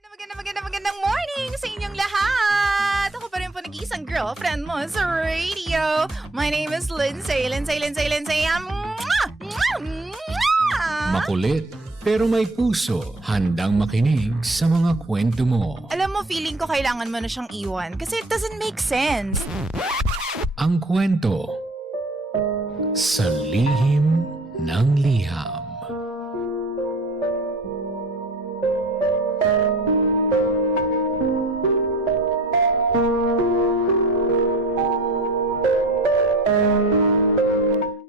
Magandang morning sa inyong lahat! Ako pa rin po nag-iisang girlfriend mo sa radio. My name is Lindsay. Makulit, pero may puso, handang makinig sa mga kwento mo. Alam mo, feeling ko kailangan mo na siyang iwan kasi it doesn't make sense. Ang kwento sa lihim ng liham.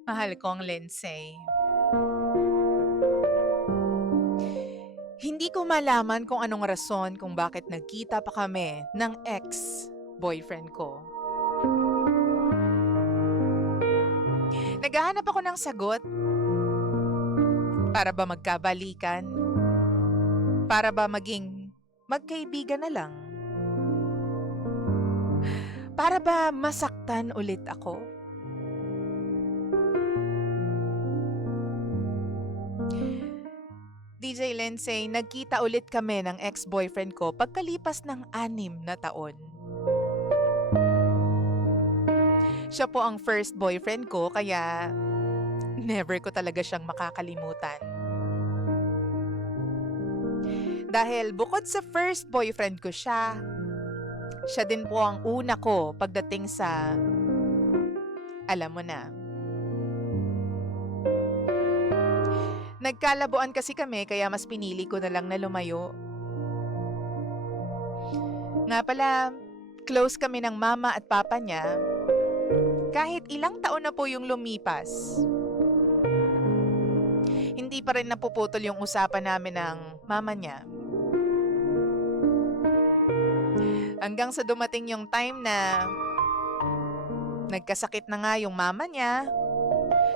Mahal kong Lindsay. Hindi ko malaman kung anong rason kung bakit nagkita pa kami ng ex-boyfriend ko. Naghahanap ako ng sagot. Para ba magkabalikan? Para ba maging magkaibigan na lang? Para ba masaktan ulit ako? DJ Lindsay, nagkita ulit kami ng ex-boyfriend ko pagkalipas ng 6 na taon. Siya po ang first boyfriend ko kaya never ko talaga siyang makakalimutan. Dahil bukod sa first boyfriend ko siya din po ang una ko pagdating sa alam mo na. Nagkalabuan kasi kami kaya mas pinili ko na lang na lumayo. Nga pala, close kami ng mama at papa niya. Kahit ilang taon na po yung lumipas. Hindi pa rin napuputol yung usapan namin ng mama niya. Hanggang sa dumating yung time na nagkasakit na nga yung mama niya.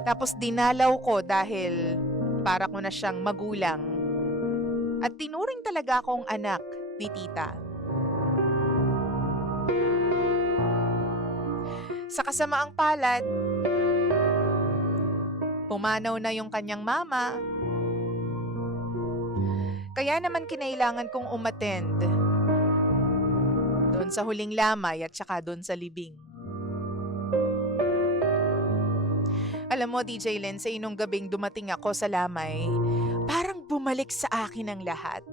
Tapos dinalaw ko dahil para ko na siyang magulang. At tinuring talaga akong anak ni tita. Sa kasamaang palad, pumanaw na yung kanyang mama. Kaya naman kinailangan kong umattend doon sa huling lamay at saka doon sa libing. Alam mo, DJ Lindsay, nung gabing dumating ako sa lamay, parang bumalik sa akin ang lahat.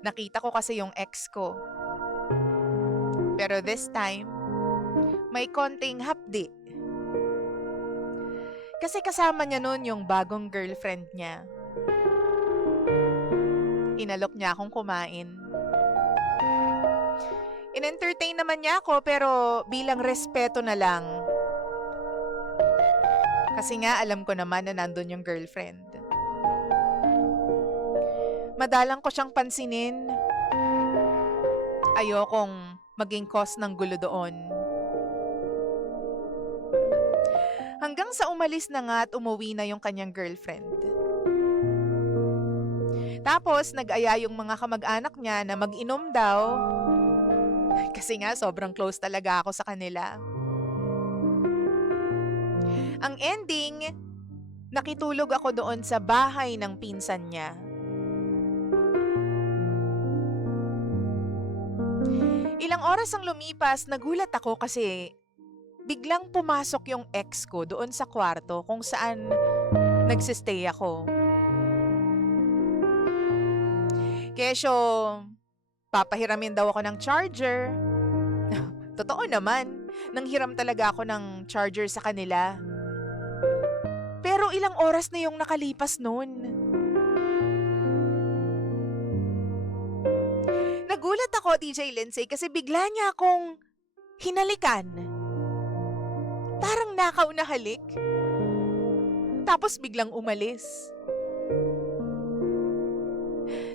Nakita ko kasi yung ex ko. Pero this time, may konting hapdi. Kasi kasama niya nun yung bagong girlfriend niya. Inalok niya akong kumain. In-entertain naman niya ako pero bilang respeto na lang. Kasi nga alam ko naman na nandun yung girlfriend. Madalang ko siyang pansinin. Ayokong maging cause ng gulo doon. Hanggang sa umalis na nga at umuwi na yung kanyang girlfriend. Tapos nag-aya yung mga kamag-anak niya na mag-inom daw. Kasi nga, sobrang close talaga ako sa kanila. Ang ending, nakitulog ako doon sa bahay ng pinsan niya. Ilang oras ang lumipas, nagulat ako kasi biglang pumasok yung ex ko doon sa kwarto kung saan nagsistay ako. Kesyo, papahiramin daw ako ng charger. Totoo naman, nanghiram talaga ako ng charger sa kanila. Pero ilang oras na yung nakalipas nun. Nagulat ako, DJ Lindsay, kasi bigla niya akong hinalikan. Parang nakaw na halik. Tapos biglang umalis.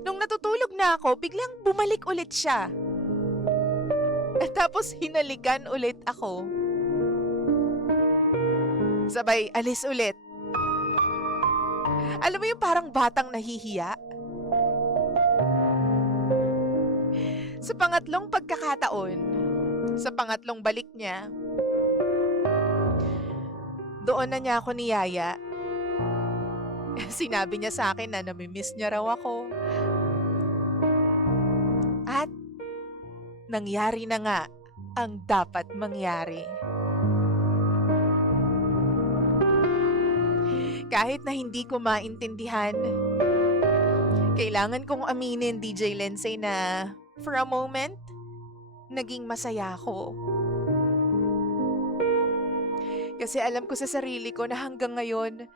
Nung natutulog na ako, biglang bumalik ulit siya. At tapos hinalikan ulit ako. Sabay, alis ulit. Alam mo yung parang batang nahihiya? Sa pangatlong pagkakataon, sa pangatlong balik niya, doon na niya ako niyaya Sinabi niya sa akin na namimiss niya raw ako. At nangyari na nga ang dapat mangyari. Kahit na hindi ko maintindihan, kailangan kong aminin, DJ Lindsay, na for a moment, naging masaya ako. Kasi alam ko sa sarili ko na hanggang ngayon,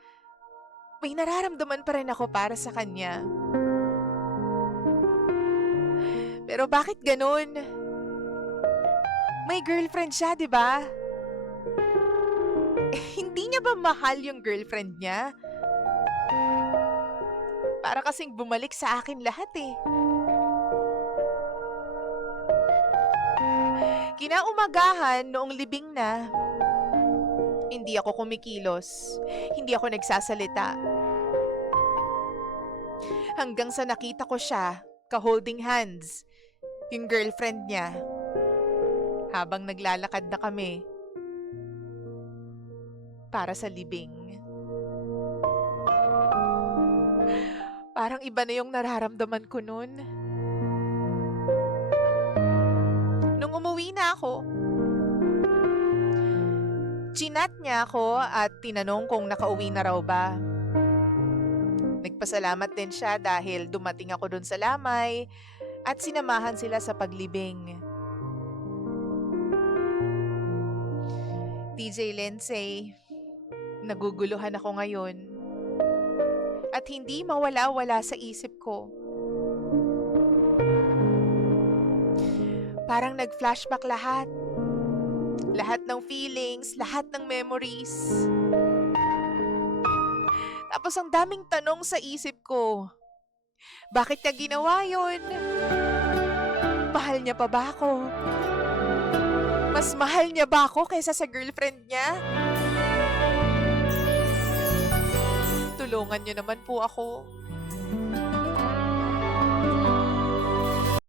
may nararamdaman pa rin ako para sa kanya. Pero bakit ganun? May girlfriend siya, di ba? Hindi niya ba mahal yung girlfriend niya? Para kasing bumalik sa akin lahat eh. Kinaumagahan noong libing na, hindi ako kumikilos, hindi ako nagsasalita. Hanggang sa nakita ko siya, ka-holding hands, yung girlfriend niya, habang naglalakad na kami para sa libing. Parang iba na yung nararamdaman ko nun. Nung umuwi na ako, chinat niya ako at tinanong kung nakauwi na raw ba. Nagpasalamat din siya dahil dumating ako dun sa lamay at sinamahan sila sa paglibing. DJ Lindsay, naguguluhan ako ngayon at hindi mawala-wala sa isip ko. Parang nag-flashback lahat. Lahat ng feelings, lahat ng memories. Tapos ang daming tanong sa isip ko. Bakit niya ginawa yun? Mahal niya pa ba ako? Mas mahal niya ba ako kaysa sa girlfriend niya? Tulungan niyo naman po ako.